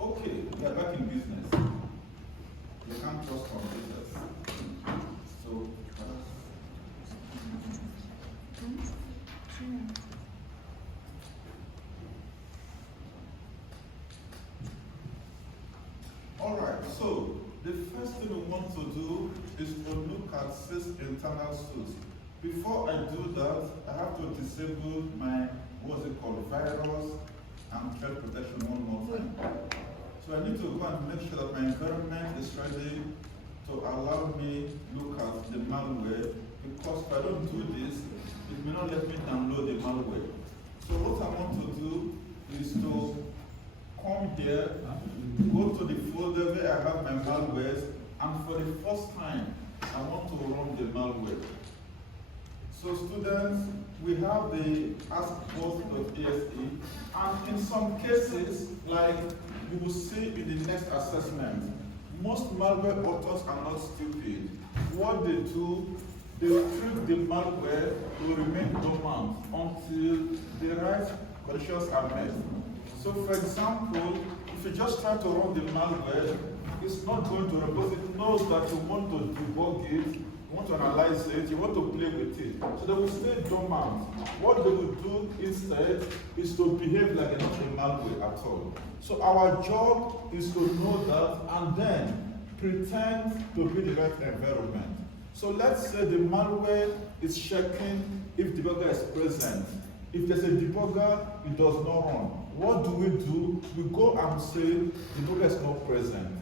Okay, we are back in business. You can't trust computers. So, alright, so the first thing we want to do is to look at 6 internal tools. Before I do that, I have to disable my, what's it called, virus and threat protection one more time. So I need to go and make sure that my environment is ready to allow me look at the malware, because if I don't do this, it may not let me download the malware. So what I want to do is to come here, go to the folder where I have my malwares, and for the first time, I want to run the malware. So students, we have the askboss.exe, and in some cases, like you will see in the next assessment, most malware authors are not stupid. What they do, they treat the malware to remain dormant until the right conditions are met. So for example, if you just try to run the malware, it's not going to run because it knows that you want to debug it, you want to analyze it, you want to play with it. So they will stay dormant. What they will do instead is to behave like not a malware at all. So our job is to know that and then pretend to be the right environment. So let's say the malware is checking if debugger is present. If there's a debugger, it does not run. What do? We go and say debugger is not present.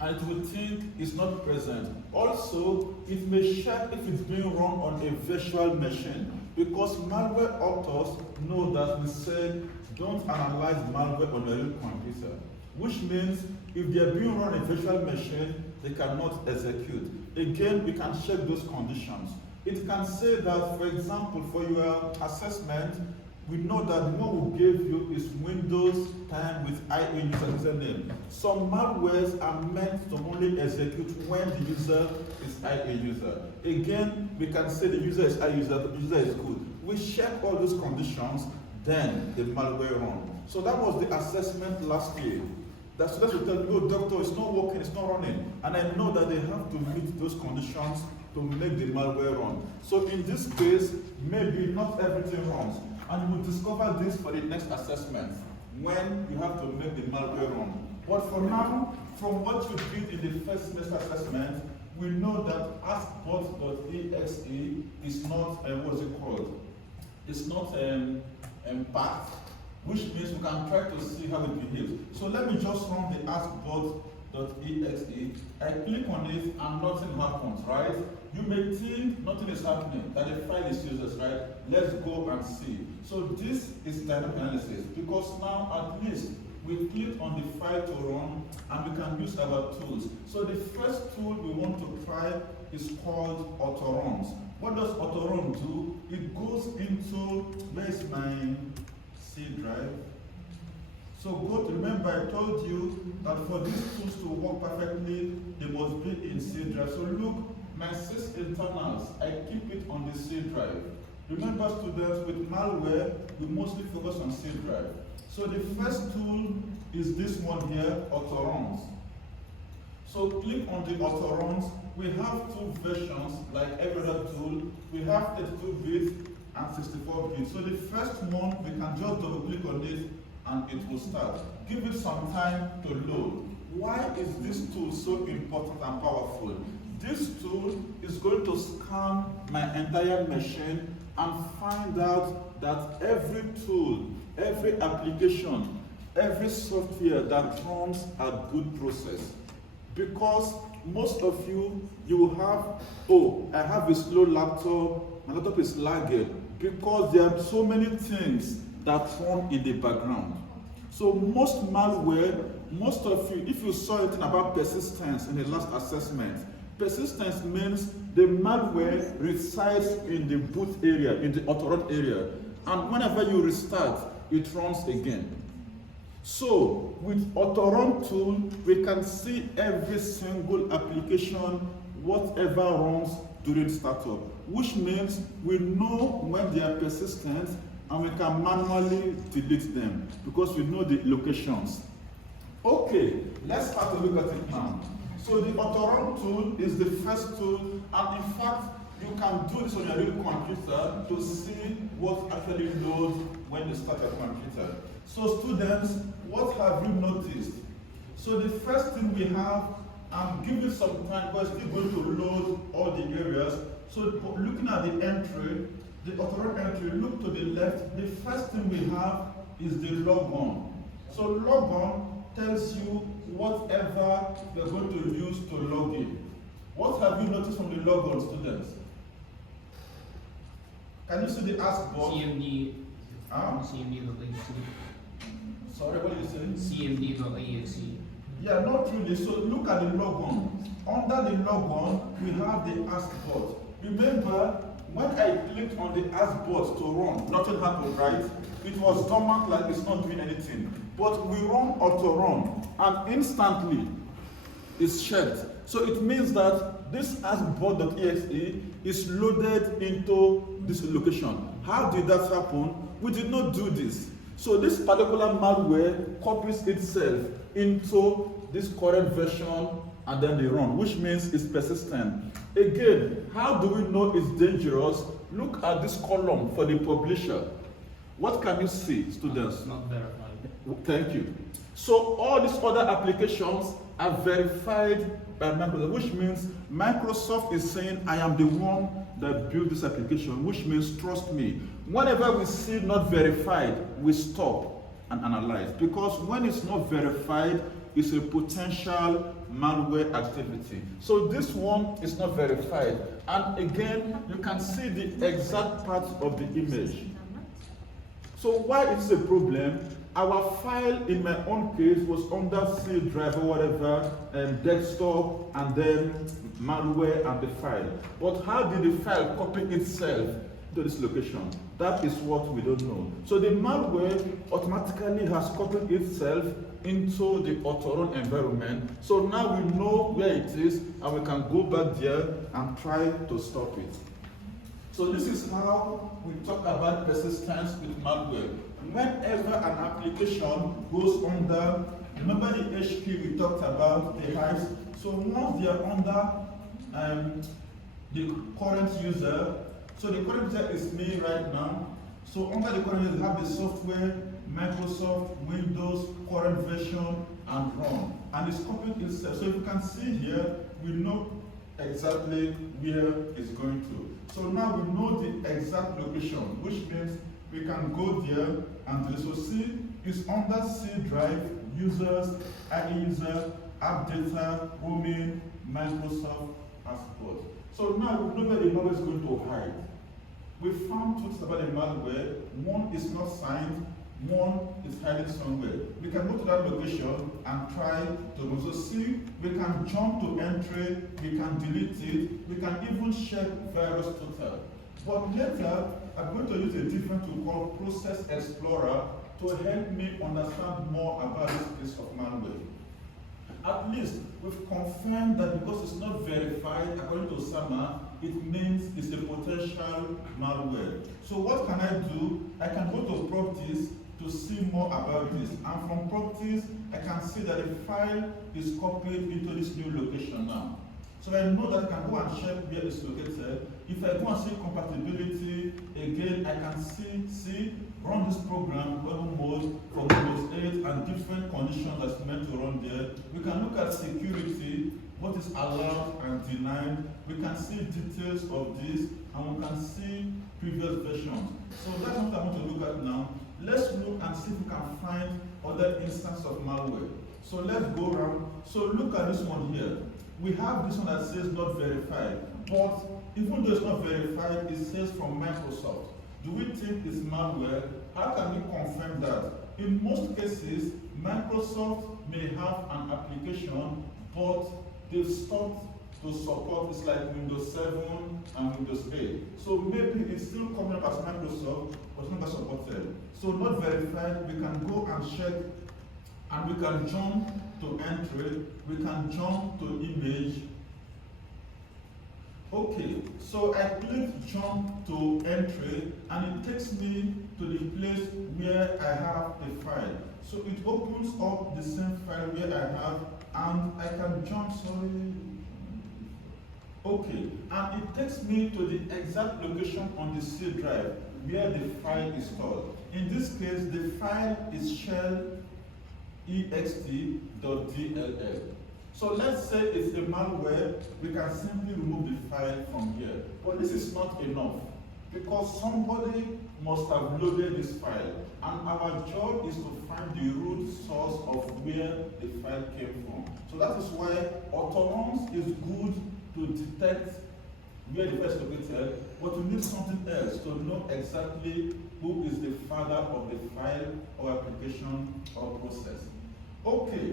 And it will think it's not present. Also, it may check if it's being run on a virtual machine, because malware authors know that we said don't analyze malware on a real computer, which means if they are being run on a virtual machine, they cannot execute. Again, we can check those conditions. It can say that, for example, for your assessment, we know that the one we gave you is Windows 10 with IA username. Some malwares are meant to only execute when the user is IA user. Again, we can say the user is IA user, the user is good. We check all those conditions, then the malware runs. So that was the assessment last year. The students will tell me, oh doctor, it's not working, it's not running. And I know that they have to meet those conditions to make the malware run. So in this case, maybe not everything runs. And you will discover this for the next assessment, when you have to make the malware run. But for now, from what you did in the first semester assessment, we know that askboss.exe is not, what's it called? It's not packed, which means we can try to see how it behaves. So let me just run the askboss.exe. I click on it and nothing happens, right? You may think nothing is happening, that the file is useless, right? Let's go and see. So this is dynamic analysis, because now at least we click on the file to run and we can use our tools. So the first tool we want to try is called autoruns. What does autorun do? It goes into, where is my C drive? So remember I told you that for these tools to work perfectly, they must be in C drive. So look, my 6 internals, I keep it on the C drive. Remember students, with malware, we mostly focus on C drive. So the first tool is this one here, autoruns. So click on the autoruns. We have 2 versions, like every other tool. We have 32-bit and 64-bit. So the first one, we can just double click on it and it will start. Give it some time to load. Why is this tool so important and powerful? This tool is going to scan my entire machine and find out that every tool, every application, every software that runs a good process. Because most of you will have, oh, I have a slow laptop, my laptop is lagging, because there are so many things that run in the background. So most malware, most of you, if you saw anything about persistence in the last assessment, persistence means the malware resides in the boot area, in the autorun area, and whenever you restart, it runs again. So with autorun tool, we can see every single application, whatever runs during startup, which means we know when they are persistent, and we can manually delete them because we know the locations. Okay, let's start to look at it now. So the autorun tool is the first tool, and in fact, you can do this on your real computer to see what actually loads when you start your computer. So students, what have you noticed? So the first thing we have, I'm giving some time because it's still going to load all the areas. So looking at the entry, the autorun entry, look to the left. The first thing we have is the logon. So logon tells you whatever you're going to use to log in. What have you noticed from the logon, students? Can you see the ask box? CMD. Ah? CMD.exe. Sorry, what are you saying? CMD.exe. Yeah, not really. So look at the logon. Under the logon, we have the ask bot. Remember, when I clicked on the ask bot to run, nothing happened, right? It was dormant, like it's not doing anything. But we run auto run, and instantly it's checked. So it means that this askbot.exe is loaded into this location. How did that happen? We did not do this. So this particular malware copies itself into this current version and then they run, which means it's persistent. Again, how do we know it's dangerous? Look at this column for the publisher. What can you see, students? Not verified. Thank you. So all these other applications are verified by Microsoft, which means Microsoft is saying, I am the one that built this application, which means trust me. Whenever we see not verified, we stop and analyze. Because when it's not verified, it's a potential malware activity. So this one is not verified. And again, you can see the exact part of the image. So why is it a problem? Our file in my own case was under C drive or whatever, and desktop, and then malware and the file. But how did the file copy itself to this location? That is what we don't know. So the malware automatically has copied itself into the autorun environment. So now we know where it is, and we can go back there and try to stop it. So this is how we talk about persistence with malware. Whenever an application goes under, remember the HQ we talked about, the hives. So once they are under the current user, so the current user is me right now. So under the current user, you have the software, Microsoft, Windows, current version, and run. And it's copied itself. So if you can see here, we know exactly where it's going to. So now we know the exact location, which means we can go there and do this. So see, it's under C drive, users, IE user, app data, roaming, Microsoft passport. So now we know where the malware is going to hide. We found two things about the malware. One is not signed, one is hiding somewhere. We can go to that location and try to also see. We can jump to entry, we can delete it, we can even check virus total. But later, I'm going to use a different tool called Process Explorer to help me understand more about this piece of malware. At least we've confirmed that because it's not verified according to SAMA, it means it's a potential malware. So what can I do? I can go to properties to see more about this. And from properties, I can see that the file is copied into this new location now. So I know that I can go and check where it's located. If I go and see compatibility, again, I can see run this program, run mode for Windows 8 and different conditions that's meant to run there. We can look at security, what is allowed and denied. We can see details of this, and we can see previous versions. So that's what I want to look at now. Let's look and see if we can find other instances of malware. So let's go around. So look at this one here. We have this one that says not verified, but even though it's not verified, it says from Microsoft. Do we think it's malware? How can we confirm that? In most cases, Microsoft may have an application, but they've stopped to support. It's like Windows 7 and Windows 8. So maybe it's still coming up as Microsoft, but it's not supported. So not verified, we can go and check, and we can jump to entry, we can jump to image. Okay, so I click jump to entry and it takes me to the place where I have the file. So it opens up the same file where I have, and I can jump, sorry. Okay, and it takes me to the exact location on the C drive where the file is stored. In this case, the file is shell ext.dll. So let's say it's a malware, we can simply remove the file from here. But this is not enough because somebody must have loaded this file, and our job is to find the root source of where the file came from. So that is why autoruns is good to detect where the file is located, but we need something else to know exactly who is the father of the file or application or process. Okay,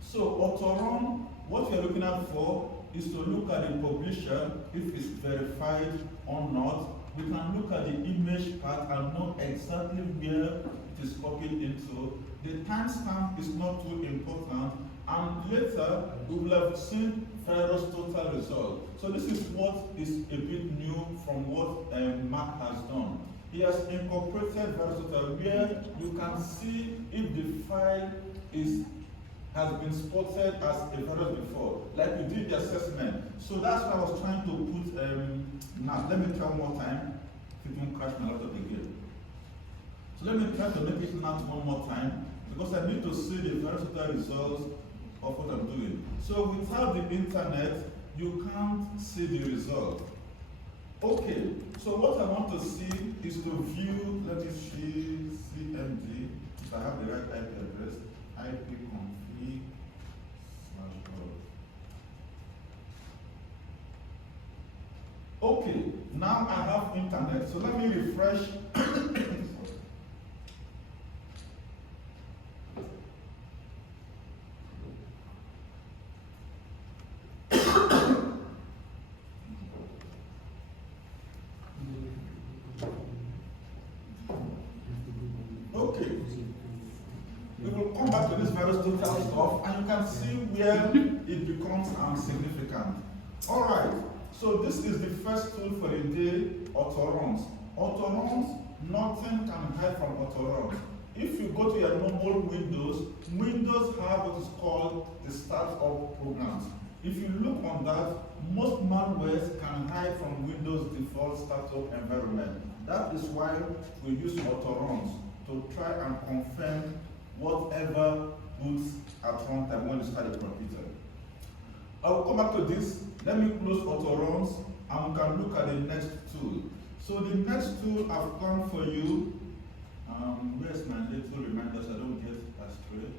so autorun, what we are looking at for is to look at the publisher, if it's verified or not. We can look at the image part and know exactly where it is copied into. The timestamp is not too important, and later we will have seen virus total result. So this is what is a bit new from what Mark has done. He has incorporated virus total where you can see if the file has been spotted as a virus before, like you did the assessment. So that's why I was trying to put, now let me try one more time, if it won't crash my laptop again. So let me try to make it not one more time, because I need to see the virus total results of what I'm doing. So without the internet, you can't see the result. Okay, so what I want to see is to view, let me see, CMD, if I have the right IP address, ipconfig/. Okay, now I have internet, so let me refresh. Okay, we will come back to this virus total stuff, and you can see where it becomes significant. All right, so this is the first tool for the day, autoruns. Autoruns, nothing can hide from autoruns. If you go to your normal Windows, Windows have what is called the startup programs. If you look on that, most malwares can hide from Windows default startup environment. That is why we use autoruns to try and confirm whatever boots at runtime when you start the computer. I will come back to this. Let me close autoruns and we can look at the next tool. So the next tool I've planned for you, where's my little reminder so I don't get astray?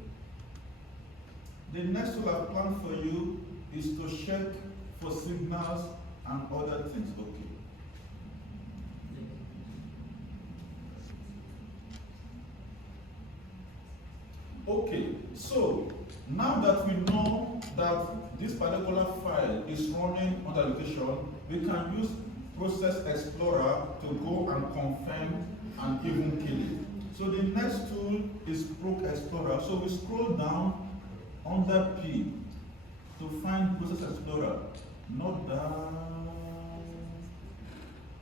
The next tool I've planned for you is to check for signals and other things. Okay. Okay, so now that we know that this particular file is running on the location, we can use Process Explorer to go and confirm and even kill it. So the next tool is Proc Explorer. So we scroll down under P to find Process Explorer. Not down.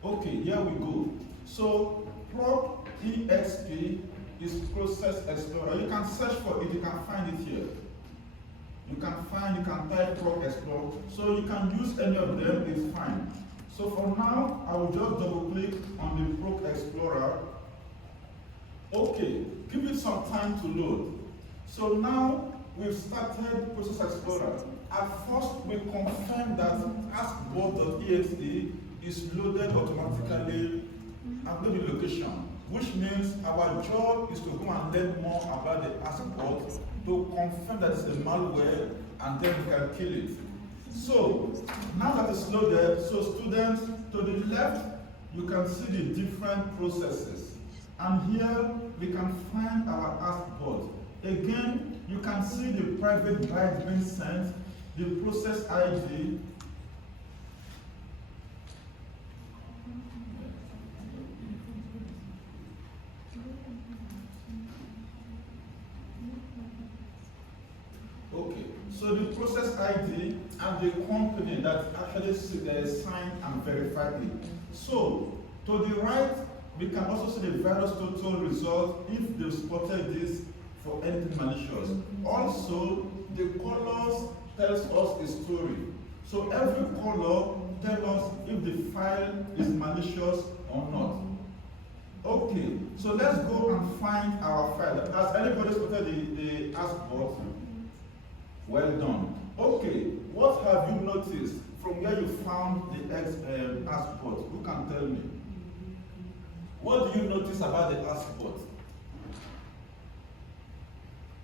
Okay, here we go. So Proc EXP is Process Explorer. You can search for it, you can find it here. You can type Proc Explorer. So you can use any of them, it's fine. So for now, I will just double click on the Proc Explorer. Okay, give it some time to load. So now we've started Process Explorer. At first, we confirm that askbot.exe is loaded automatically at the location, which means our job is to go and learn more about the askbot to confirm that it's a malware, and then we can kill it. So now that it's loaded, so students, to the left, you can see the different processes. And here, we can find our askbot. Again, you can see the private byte being sent, the process ID. Okay, So the process ID and the company that actually signed and verified it. So to the right, we can also see the various total result if they've spotted this for anything malicious. Also, the colors tells us a story. So every color tells us if the file is malicious or not. Okay, so let's go and find our file. Has anybody spotted the ask button? Well done. Okay, what have you noticed from where you found the ask bot? Who can tell me? What do you notice about the ask bot?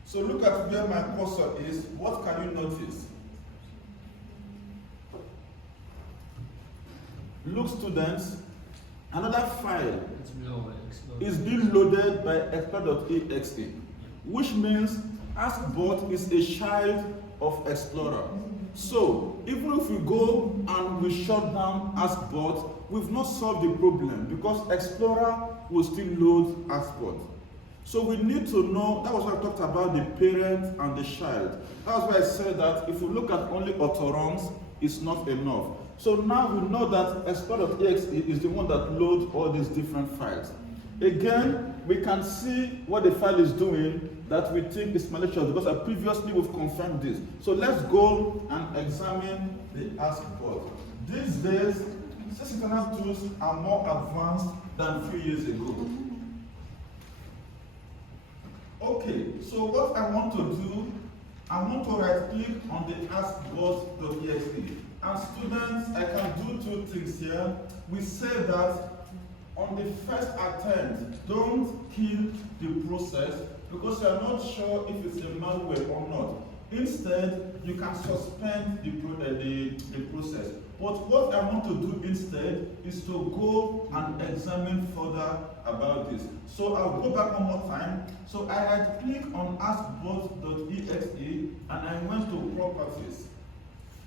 So look at where my cursor is. What can you notice? Look, students, another file is being loaded by explorer.exe, which means AskBot is a child of Explorer. So even if we go and we shut down AskBot, we've not solved the problem because Explorer will still load AskBot. So we need to know, that was why I talked about the parent and the child. That's why I said that if you look at only autoruns, it's not enough. So now we know that explorer.exe is the one that loads all these different files. Again, we can see what the file is doing that we think is malicious because previously we've confirmed this. So let's go and examine the AskBot. These days, internal tools are more advanced than a few years ago. Okay, so what I want to do, I want to right click on the AskBot.exe. And students, I can do two things here. We say that on the first attempt, don't kill the process because you are not sure if it's a malware or not. Instead, you can suspend the process. But what I want to do instead is to go and examine further about this. So I'll go back one more time. So I right click on AskBot.exe and I went to properties.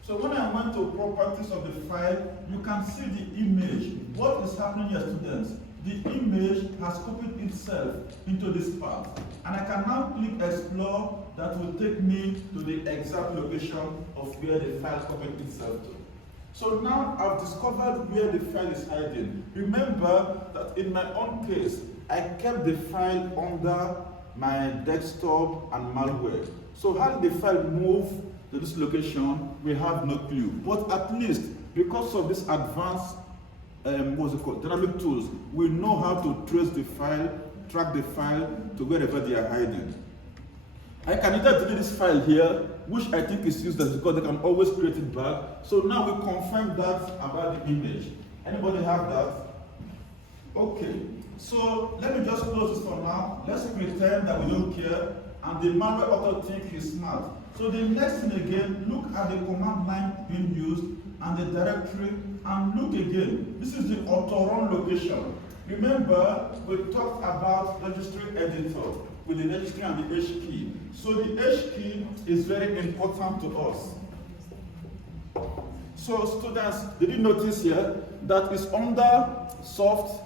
So when I went to properties of the file, you can see the image. What is happening here, students? The image has copied itself into this path. And I can now click explore, that will take me to the exact location of where the file copied itself to. So now I've discovered where the file is hiding. Remember that in my own case, I kept the file under my desktop and malware. So how did the file move to this location? We have no clue. But at least because of this advanced dynamic tools, we know how to trace the file, track the file to wherever they are hiding. I can either delete this file here, which I think is useless because they can always create it back. So now we confirm that about the image. Anybody have that? Okay. So let me just close this for now. Let's pretend that we don't care and the malware auto think he's smart. So the next thing again, look at the command line being used and the directory and look again. This is the autorun location. Remember, we talked about registry editor with the registry and the H key. So the H key is very important to us. So students, did you notice here that it's under soft,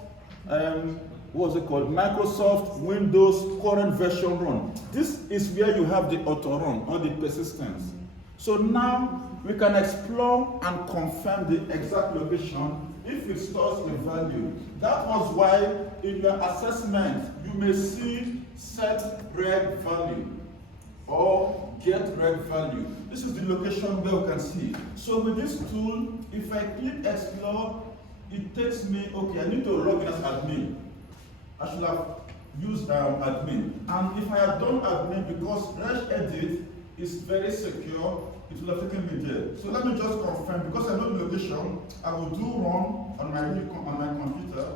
what's it called? Microsoft Windows current version run. This is where you have the autorun or the persistence. So now we can explore and confirm the exact location if it stores a value. That was why in your assessment you may see set reg value or get reg value. This is the location where we can see. So with this tool, if I click explore, it takes me, okay, I need to log in as admin. I should have used admin. And if I had done admin, because regedit is very secure, it will have taken me there. So let me just confirm, because I know the location, I will do run on my computer,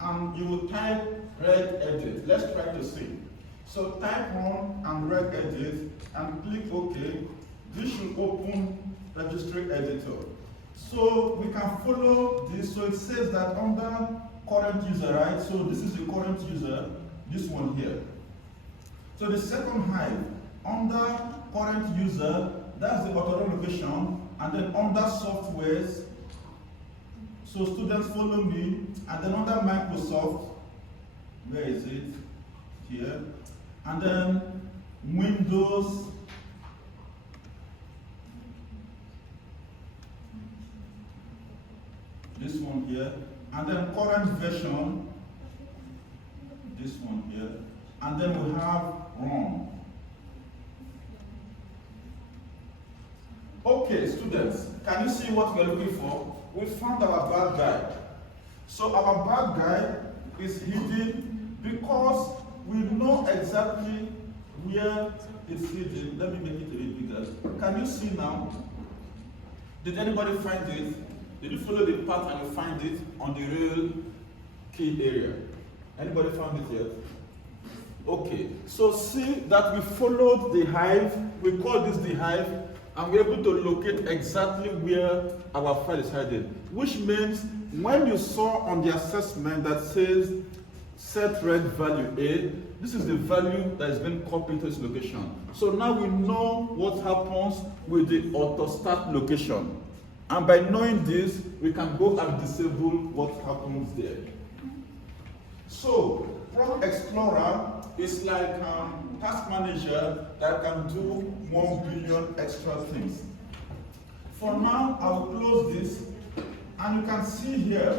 and you will type regedit. Let's try to see. So type run and regedit, and click OK. This should open registry editor. So we can follow this. So it says that under current user, right? So this is the current user, this one here. So the second hive, under current user, that's the autorun location, and then under softwares, so students follow me, and then under Microsoft, where is it? Here. And then Windows here, and then current version, this one here, and then we have run. Okay, students, can you see what we're looking for? We found our bad guy. So our bad guy is hidden because we know exactly where it's hidden. Let me make it a bit bigger. Can you see now? Did anybody find it? Did you follow the path and you find it on the real key area? Anybody found it yet? Okay, so see that we followed the hive, we call this the hive, and we're able to locate exactly where our file is hidden. Which means when you saw on the assessment that says set red value A, this is the value that is being copied to this location. So now we know what happens with the auto-start location. And by knowing this, we can go and disable what happens there. So, Product Explorer is like task manager that can do 1 billion extra things. For now, I will close this, and you can see here,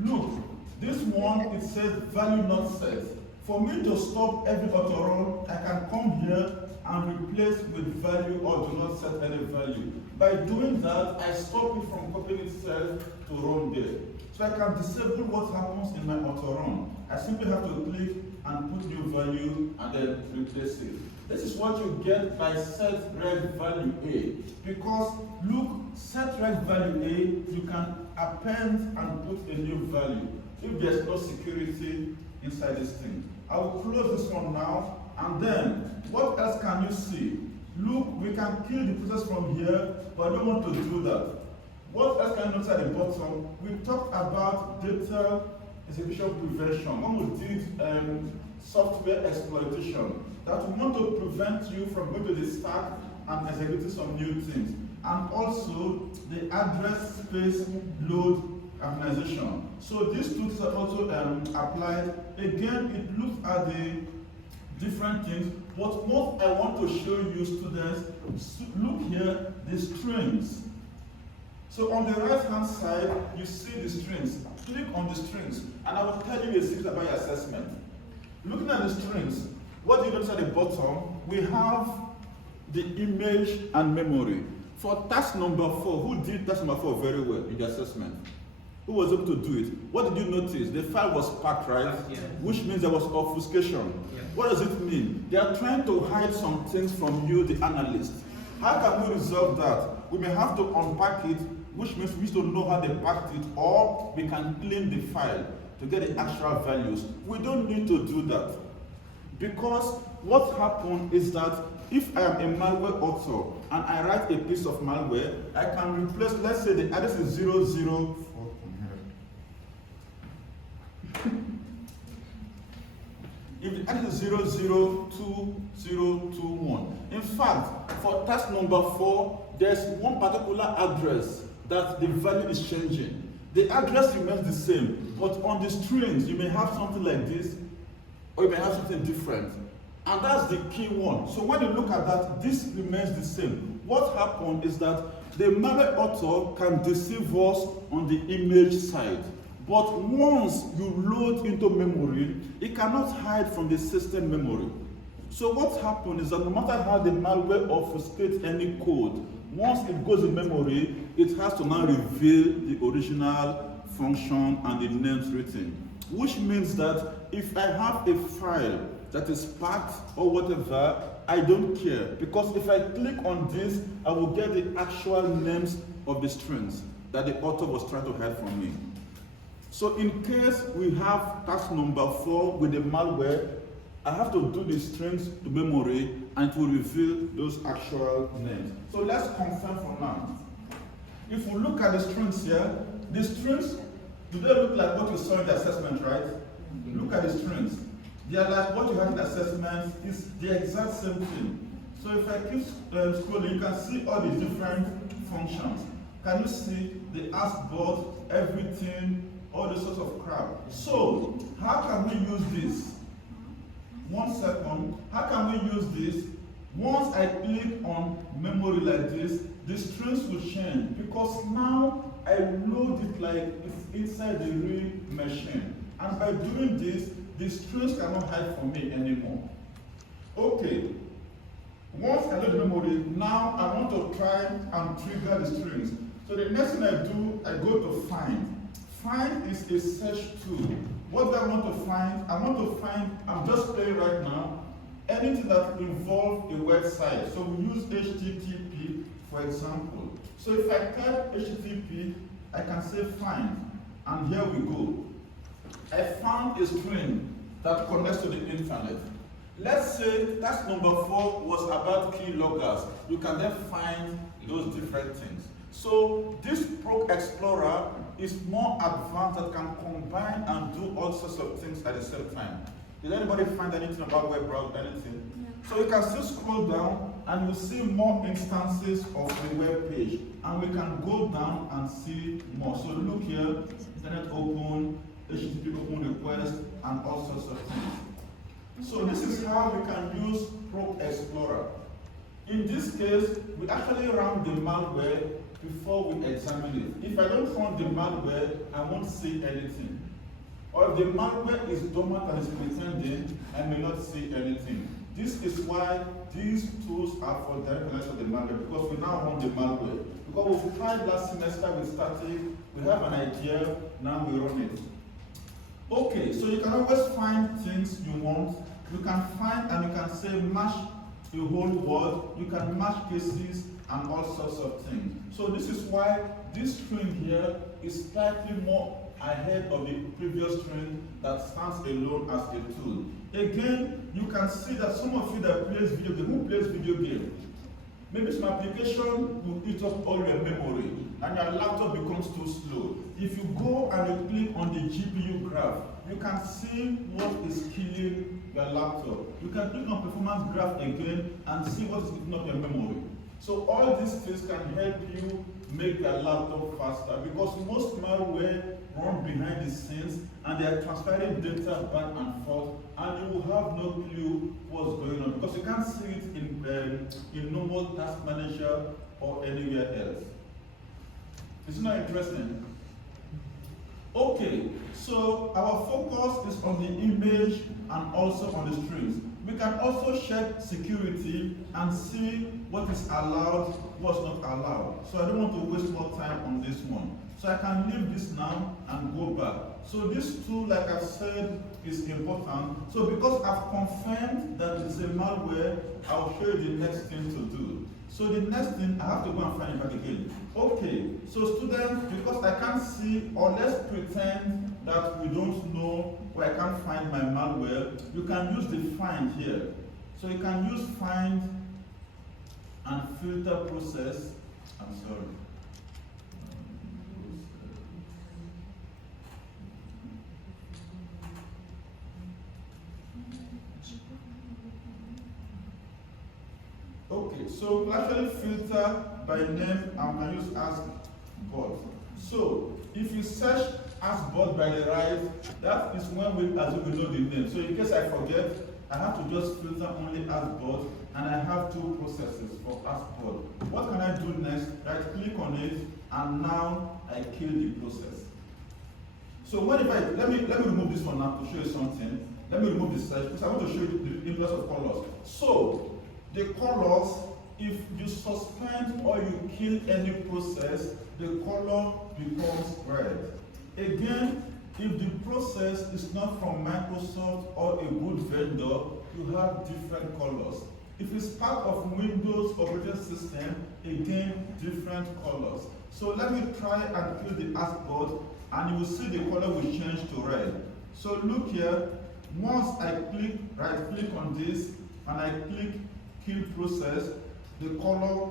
look, this one, it says value not set. For me to stop every auto run, I can come here and replace with value or do not set any value. By doing that, I stop it from copying itself to run there. So I can disable what happens in my auto run. I simply have to click and put new value and then replace it. This is what you get by set red value A. Because look, set red value A, you can append and put a new value if there's no security inside this thing. I will close this one now, and then what else can you see? Look, we can kill the process from here, but I don't want to do that. What else can you notice at the bottom? We talked about data execution prevention. When we did software exploitation, that we want to prevent you from going to the stack and executing some new things. And also the address space load organization. So these tools are also applied. Again, it looks at the different things, but what I want to show you students, look here, the strings. So on the right hand side, you see the strings. Click on the strings, and I will tell you a secret about your assessment. Looking at the strings, what do you notice at the bottom? We have the image and memory. For task number 4, who did task number 4 very well in the assessment? Who was able to do it? What did you notice? The file was packed, right? Yeah. Which means there was obfuscation. Yeah. What does it mean? They are trying to hide some things from you, the analyst. How can we resolve that? We may have to unpack it, which means we need to know how they packed it, or we can clean the file to get the actual values. We don't need to do that. Because what happened is that if I am a malware author and I write a piece of malware, I can replace, let's say the address is 00. If the address is 002021. In fact, for task number 4, there's one particular address that the value is changing. The address remains the same, but on the strings, you may have something like this, or you may have something different. And that's the key one. So when you look at that, this remains the same. What happened is that the malware author can deceive us on the image side. But once you load into memory, it cannot hide from the system memory. So what happens is that no matter how the malware obfuscates any code, once it goes in memory, it has to now reveal the original function and the names written. Which means that if I have a file that is packed or whatever, I don't care. Because if I click on this, I will get the actual names of the strings that the author was trying to hide from me. So in case we have task number 4 with the malware, I have to do the strings to memory and to reveal those actual names. So let's confirm for now. If we look at the strings here, the strings, do they look like what you saw in the assessment, right? Look at the strings. They are like what you had in the assessment, is the exact same thing. So if I keep scrolling, you can see all the different functions. Can you see the ask bot, everything, all the sorts of crap? So how can we use this? 1 second. How can we use this? Once I click on memory like this, the strings will change because now I load it like it's inside the real machine. And by doing this, the strings cannot hide from me anymore. Okay, once I load the memory, now I want to try and trigger the strings. So the next thing I do, I go to find. Find is a search tool. What do I want to find? I want to find, I'm just playing right now, anything that involves a website. So we use HTTP, for example. So if I type HTTP, I can say find, and here we go. I found a string that connects to the internet. Let's say task number 4 was about keyloggers. You can then find those different things. So this Proc Explorer is more advanced that can combine and do all sorts of things at the same time. Did anybody find anything about web browser, anything? No. So you can still scroll down and you see more instances of the web page. And we can go down and see more. So look here, internet open, HTTP open request, and all sorts of things. So this is how we can use Proc Explorer. In this case, we actually run the malware before we examine it. If I don't run the malware, I won't see anything. Or if the malware is dormant and is pretending, I may not see anything. This is why these tools are for direct connection of the malware, because we now run the malware. Because we've tried last semester with static, we have an idea, now we run it. Okay, so you can always find things you want. You can find and you can say match the whole word, you can match cases and all sorts of things. So this is why this string here is slightly more ahead of the previous string that stands alone as a tool. Again, you can see that some of you that plays video game, who plays video game? Maybe some application will eat up all your memory and your laptop becomes too slow. If you go and you click on the GPU graph, you can see what is killing your laptop. You can click on performance graph again and see what is eating up your memory. So all these things can help you make your laptop faster, because most malware run behind the scenes and they are transferring data back and forth, and you will have no clue what's going on because you can't see it in normal task manager or anywhere else. Isn't that interesting? Okay, so our focus is on the image and also on the strings. We can also check security and see what is allowed, what's not allowed. So I don't want to waste more time on this one. So I can leave this now and go back. So this tool, like I've said, is important. So because I've confirmed that it's a malware, I'll show you the next thing to do. So the next thing, I have to go and find it back again. Okay, so students, because I can't see, or let's pretend that we don't know where I can't find my malware, you can use the find here. So you can use find and filter process. I'm sorry. Okay, so we actually filter by name and can use ask bot. So if you search ask bot by the right, that is when we assume we know the name. So in case I forget, I have to just filter only ask bot, and I have two processes for ask bot. What can I do next? Right click on it, and now I kill the process. So what if let me remove this one now to show you something. Let me remove the search because I want to show you the influence of colors. So the colors, if you suspend or you kill any process, the color becomes red. Again, if the process is not from Microsoft or a good vendor, you have different colors. If it's part of Windows operating system, again, different colors. So let me try and kill the ask bot, and you will see the color will change to red. So look here, once I right click on this, and I click kill process, the color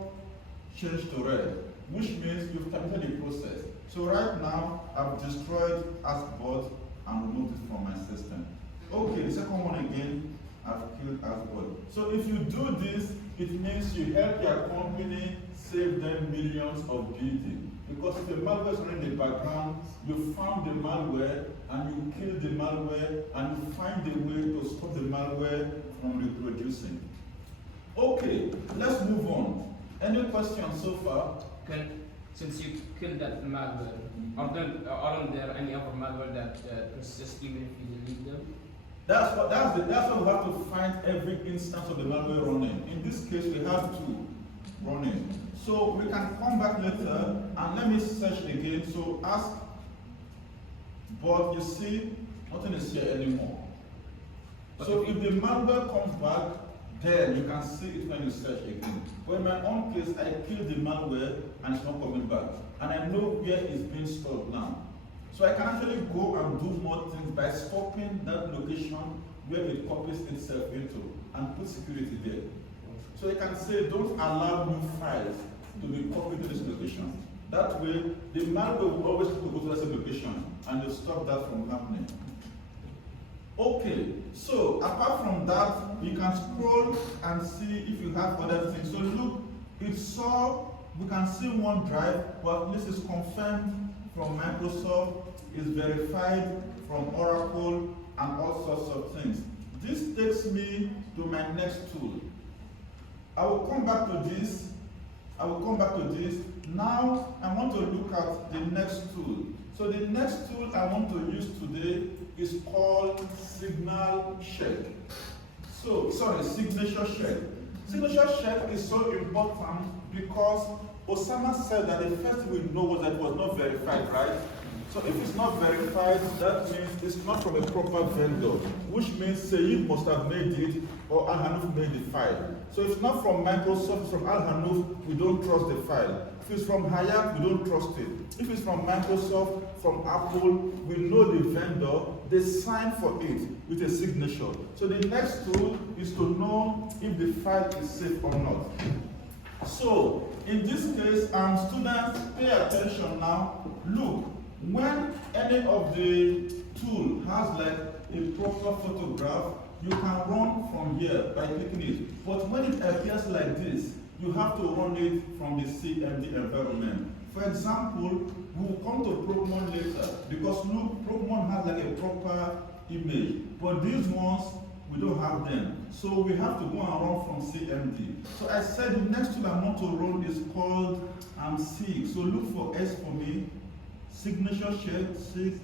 changed to red, which means you've terminated the process. So right now, I've destroyed AskBot and removed it from my system. Okay, the second one again, I've killed AskBot. So if you do this, it means you help your company save them millions of building. Because if the malware is running in the background, you found the malware and you kill the malware and you find a way to stop the malware from reproducing. Okay, let's move on. Any questions so far? Okay, since you killed that malware, aren't there any other malware that persists even if you delete them? That's what we have to find every instance of the malware running. In this case, we have two running. So we can come back later and let me search again. So ask, but you see, nothing is here anymore. So if the malware comes back, then you can see it when you search again. But in my own case, I killed the malware and it's not coming back. And I know where it's being stored now. So I can actually go and do more things by stopping that location where it copies itself into and put security there. So you can say, don't allow new files to be copied to this location. That way, the malware will always go to the same location and you'll stop that from happening. Okay, so apart from that, you can scroll and see if you have other things. So look, we can see OneDrive, but this is confirmed from Microsoft, is verified from Oracle, and all sorts of things. This takes me to my next tool. I will come back to this. Now, I want to look at the next tool. So the next tool I want to use today is called Signature Check. Signature Check is so important because Osama said that the first thing we know was that it was not verified, right? So if it's not verified, that means it's not from a proper vendor, which means Saeed must have made it or Al Hanouf made the file. So if it's not from Microsoft, it's from Al Hanouf, we don't trust the file. If it's from Hayat, we don't trust it. If it's from Microsoft, from Apple, we know the vendor, they sign for it with a signature. So the next tool is to know if the file is safe or not. So in this case, students, pay attention now. Look, when any of the tool has like a proper photograph, you can run from here by clicking it. But when it appears like this, you have to run it from the CMD environment. For example, we will come to Program later because look, Program has like a proper image, but these ones, we don't have them. So we have to go and run from CMD. So I said the next tool I want to run is called SIG. So look for S for me. Signature Check, SIG.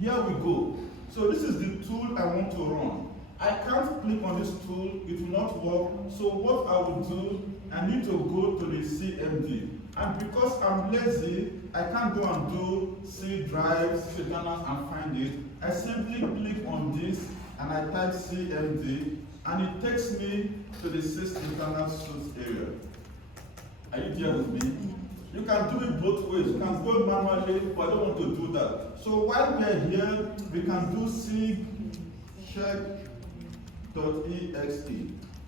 Here we go. So this is the tool I want to run. I can't click on this tool, it will not work. So what I will do, I need to go to the CMD. And because I'm lazy, I can't go and do C drive, C internals and find it. I simply click on this and I type CMD and it takes me to the sys internal source area. Are you there with me? You can do it both ways. You can go manually, but I don't want to do that. So while we are here, we can do sig check.exe.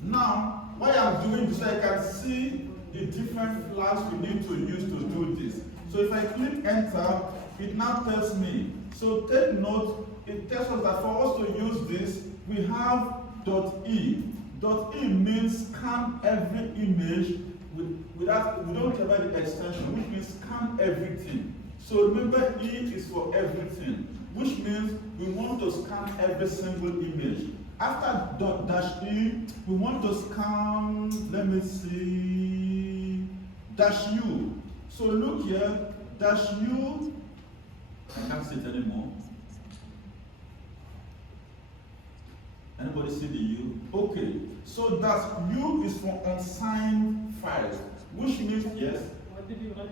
Now, what I'm doing is I can see the different flags we need to use to do this. So if I click enter, it now tells me. So take note, it tells us that for us to use this, we have .e. .e means scan every image we don't provide the extension, which means scan everything. So remember, E is for everything, which means we want to scan every single image. After -e, we want to scan, let me see, -u. So look here, -u, I can't see it anymore. Anybody see the U? Okay, so that U is for unsigned files, which means, yes? What did you write?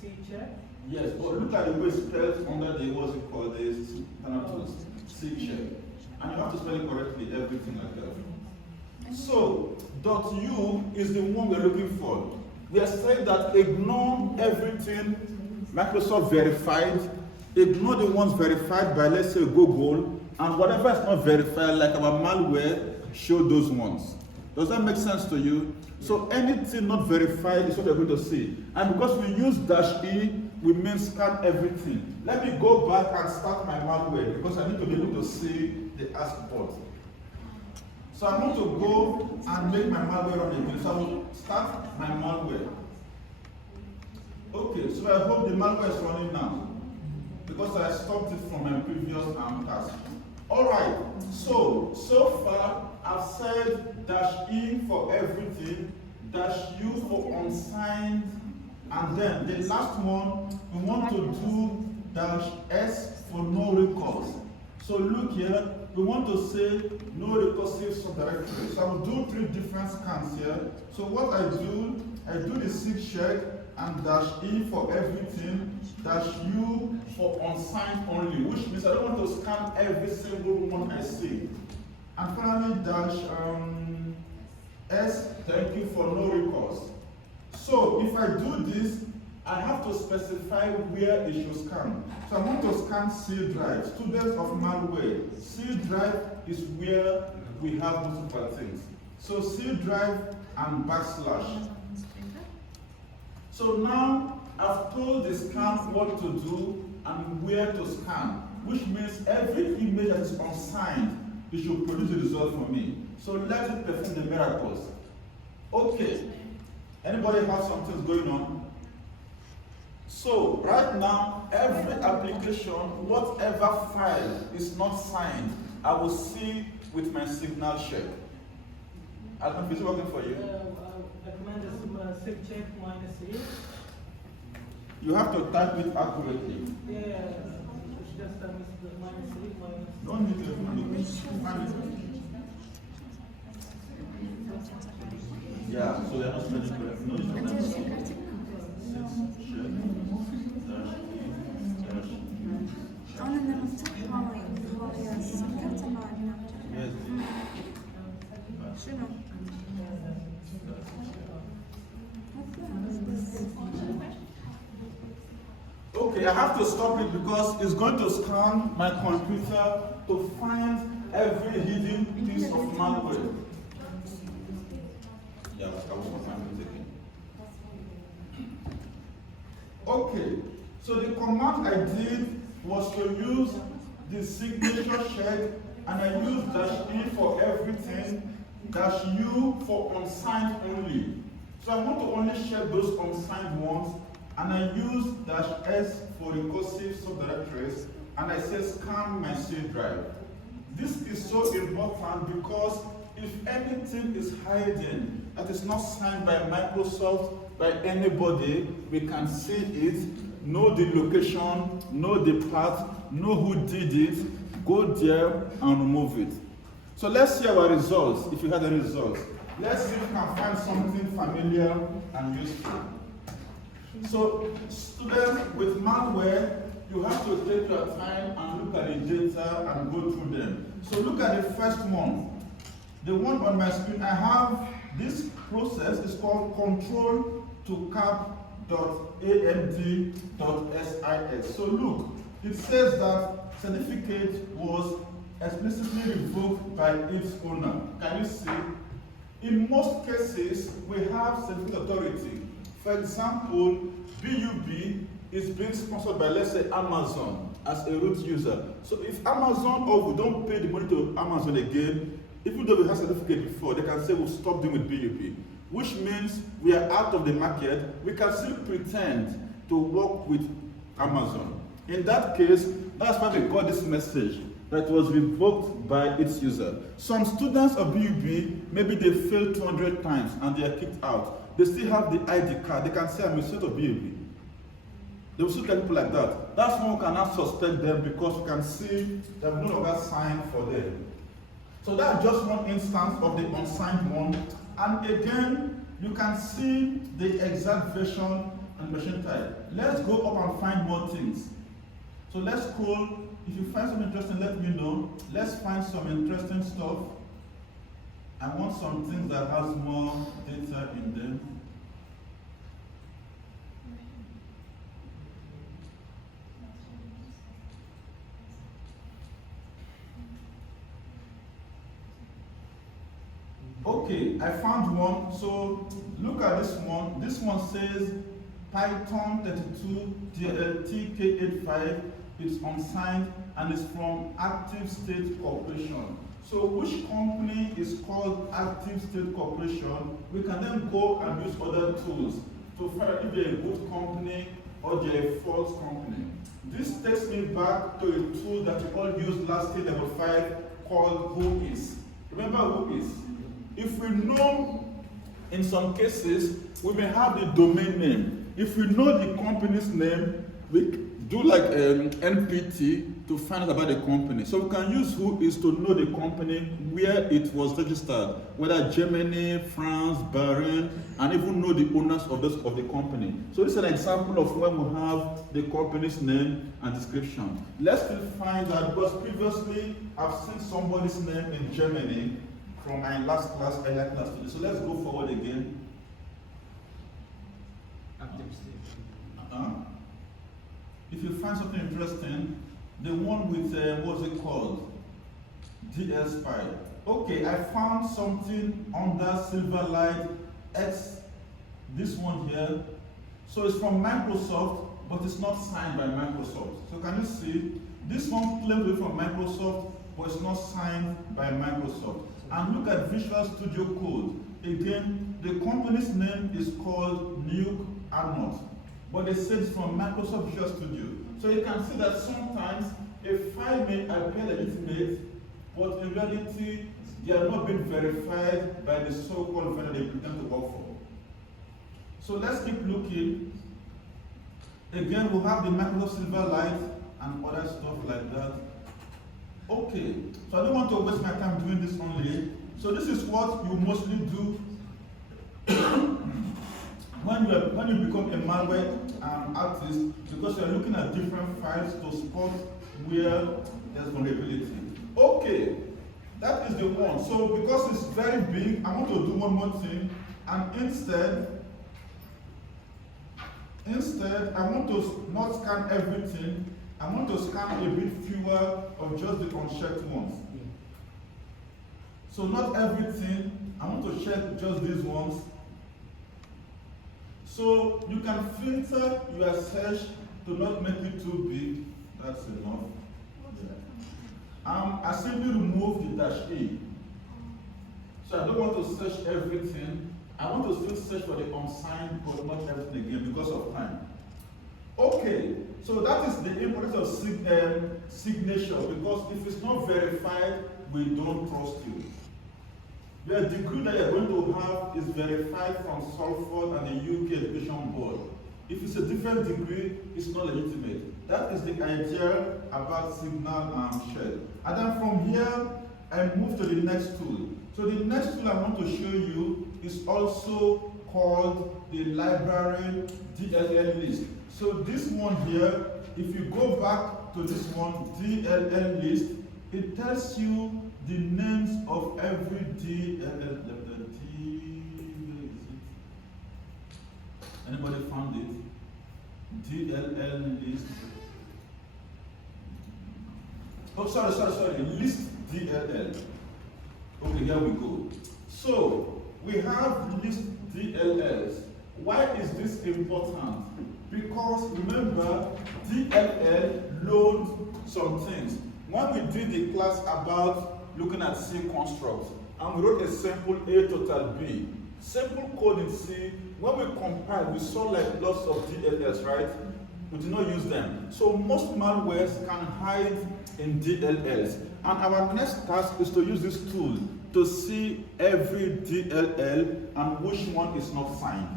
C check? Yes, but look at the way it's spelled under the, what's it called, this C check. And you have to spell it correctly, everything like that. So, .u is the one we're looking for. We are saying that ignore everything Microsoft verified, ignore the ones verified by, let's say, Google, and whatever is not verified, like our malware, show those ones. Does that make sense to you? So anything not verified is what we're going to see. And because we use -e, we mean scan everything. Let me go back and start my malware because I need to be able to see the ask bot. So I want to go and make my malware run again. So I will start my malware. Okay, so I hope the malware is running now because I stopped it from my previous task. Alright, so far I've said -e for everything, -u for unsigned And then the last one, we want to do -s for no recourse. So look here, we want to say no recursive subdirectory. So I will do 3 different scans here. So what I do the seed check and -e for everything, -u for unsigned only, which means I don't want to scan every single one I see. And finally -s, thank you, for no recourse. So if I do this, I have to specify where it should scan. So I want to scan C drive. Students of malware, C drive is where we have multiple things. So C drive and /. So now I've told the scan what to do and where to scan, which means every image that is unsigned, it should produce a result for me. So let it perform the miracles. Okay. Anybody have something going on? So right now, every application, whatever file is not signed, I will see with my signal check. Is it working for you? The command is sig check -a. You have to type it accurately. Yeah, it's just -a minus. Don't need to find it. Yeah, so they're not spelling correct. No, it's not. أنا اللي مفتوحة هي سكرت معنا. شنو؟ Okay, I have to stop it because it's going to scan my computer to find every hidden piece of malware. Yeah, I was not finding it again. Okay, so the command I did was to use the signature check, and I used -e for everything, -u for unsigned only. So I want to only check those unsigned ones, and I use -s for recursive subdirectories, and I say scan my C drive. This is so important because if anything is hiding that is not signed by Microsoft, by anybody, we can see it, know the location, know the path, know who did it, go there and remove it. So let's see our results, if you had any results. Let's see if we can find something familiar and useful. So students with malware, you have to take your time and look at the data and go through them. So look at the first one. The one on my screen, I have this process is called control to cap.amd.sis. So look, it says that certificate was explicitly revoked by its owner. Can you see? In most cases, we have certificate authority. For example, BUB is being sponsored by, let's say, Amazon as a root user. So if Amazon, or we don't pay the money to Amazon again, even though we have certificate before, they can say we'll stop doing with BUB, which means we are out of the market. We can still pretend to work with Amazon. In that case, that's why we got this message that was revoked by its user. Some students of BUB, maybe they failed 200 times and they are kicked out. They still have the ID card. They can say, I'm a student of BUB. They will still tell people like that. That's when we cannot suspect them because we can see that we no longer signed for them. So that's just one instance of the unsigned one. And again, you can see the exact version and machine type. Let's go up and find more things. So let's scroll. If you find something interesting, let me know. Let's find some interesting stuff. I want some things that has more data in them. Okay, I found one. So look at this one. This one says Python 32 TK85. It's unsigned and it's from Active State Corporation. So which company is called Active State Corporation? We can then go and use other tools to find out if they're a good company or they're a false company. This takes me back to a tool that we all used last year, level 5, called Whois. Remember Whois? If we know, in some cases, we may have the domain name. if we know the company's name, we do like NPT to find out about the company. So we can use who is to know the company, where it was registered, whether Germany, France, Bahrain, and even know the owners of the company. So this is an example of when we have the company's name and description. Let's still find that, because previously I've seen somebody's name in Germany from my last class, earlier class today. So let's go forward again. Active state. If you find something interesting, the one with, what's it called? DL Spy. Okay, I found something under Silverlight X, this one here. So it's from Microsoft, but it's not signed by Microsoft. So can you see? This one claims to be from Microsoft, but it's not signed by Microsoft. And look at Visual Studio Code. Again, the company's name is called Nuke Arnold, but they say it's from Microsoft Visual Studio. So you can see that sometimes a file may appear legitimate, but in reality, they are not being verified by the so-called vendor they pretend to work for. So let's keep looking. Again, we'll have the Microsoft Silverlight and other stuff like that. Okay, so I don't want to waste my time doing this only. So this is what you mostly do when you become a malware artist, because you're looking at different files to spot where there's vulnerability. Okay, that is the one. So because it's very big, I want to do one more thing, and instead I want to not scan everything. I want to scan a bit fewer of just the unchecked ones. So not everything, I want to check just these ones. So you can filter your search to not make it too big. That's enough. I simply remove the -E. So I don't want to search everything. I want to still search for the unsigned, but not everything again because of time. Okay, so that is the importance of signature, because if it's not verified, we don't trust you. The degree that you're going to have is verified from Salford and the UK Education Board. If it's a different degree, it's not legitimate. That is the idea about Signal and Shell. And then from here, I move to the next tool. So the next tool I want to show you is also called the library DLL list. So this one here, if you go back to this one, DLL list, it tells you the names of every DLL. Anybody found it? DLL list. Oh, sorry. List DLL. Okay, here we go. So we have list DLLs. Why is this important? Because remember, DLL loads some things. When we did the class about looking at C constructs, and we wrote a simple A total B, simple code in C, when we compiled, we saw like lots of DLLs, right? We did not use them. So most malwares can hide in DLLs. And our next task is to use this tool to see every DLL and which one is not signed.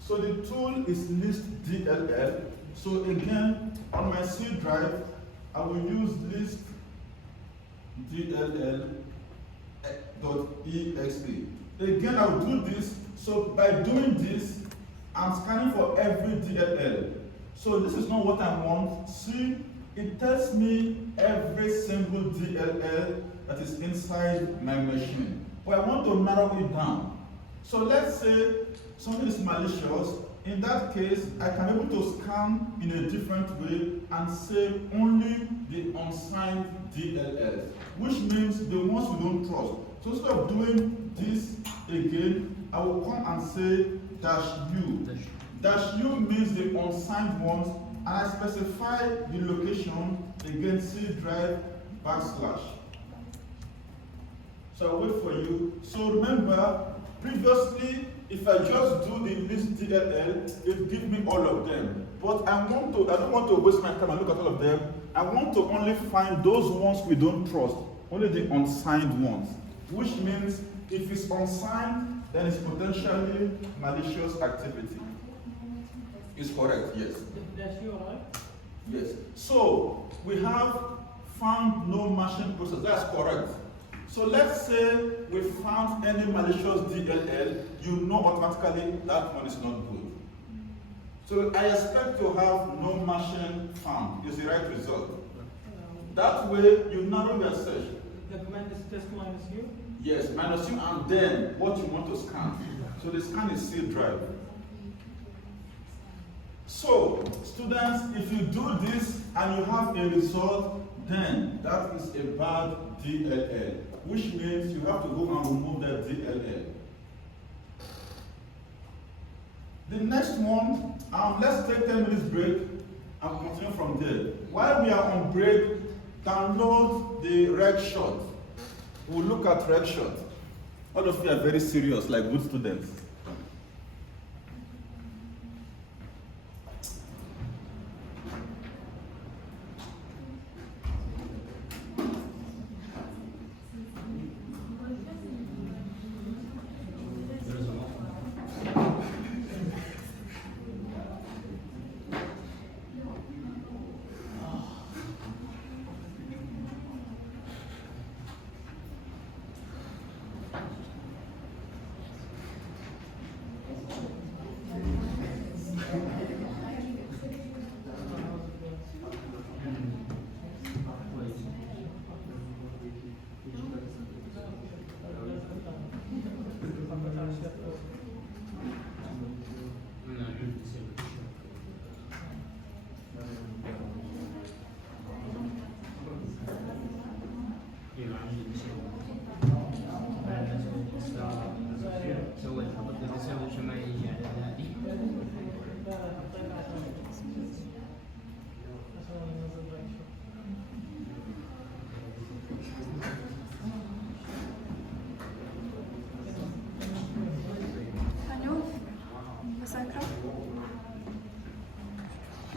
So the tool is list DLL. So again, on my C drive, I will use list DLL.exe. Again, I will do this. So by doing this, I'm scanning for every DLL. So this is not what I want. See, it tells me every single DLL that is inside my machine. But I want to narrow it down. So let's say something is malicious. In that case, I can be able to scan in a different way and say only the unsigned DLLs, which means the ones we don't trust. So instead of doing this again, I will come and say -u. -u means the unsigned ones, and I specify the location, again C drive /. So I'll wait for you. So remember, previously, if I just do the list DLL, it gives me all of them. But I don't want to waste my time and look at all of them. I want to only find those ones we don't trust, only the unsigned ones. Which means if it's unsigned, then it's potentially malicious activity. Is correct, yes. That's you, right? Yes. So we have found no matching process. That's correct. So let's say we found any malicious DLL, you know automatically that one is not good. So I expect to have no matching found is the right result. That way you narrow your search. The command is test minus u. Yes, minus you and then what you want to scan. So the scan is C drive. So, students, if you do this and you have a result, then that is a bad DLL, which means you have to go and remove that DLL. The next one, let's take 10 minutes break and continue from there. While we are on break, download the reg shot. We'll look at reg shot. All of you are very serious, like good students.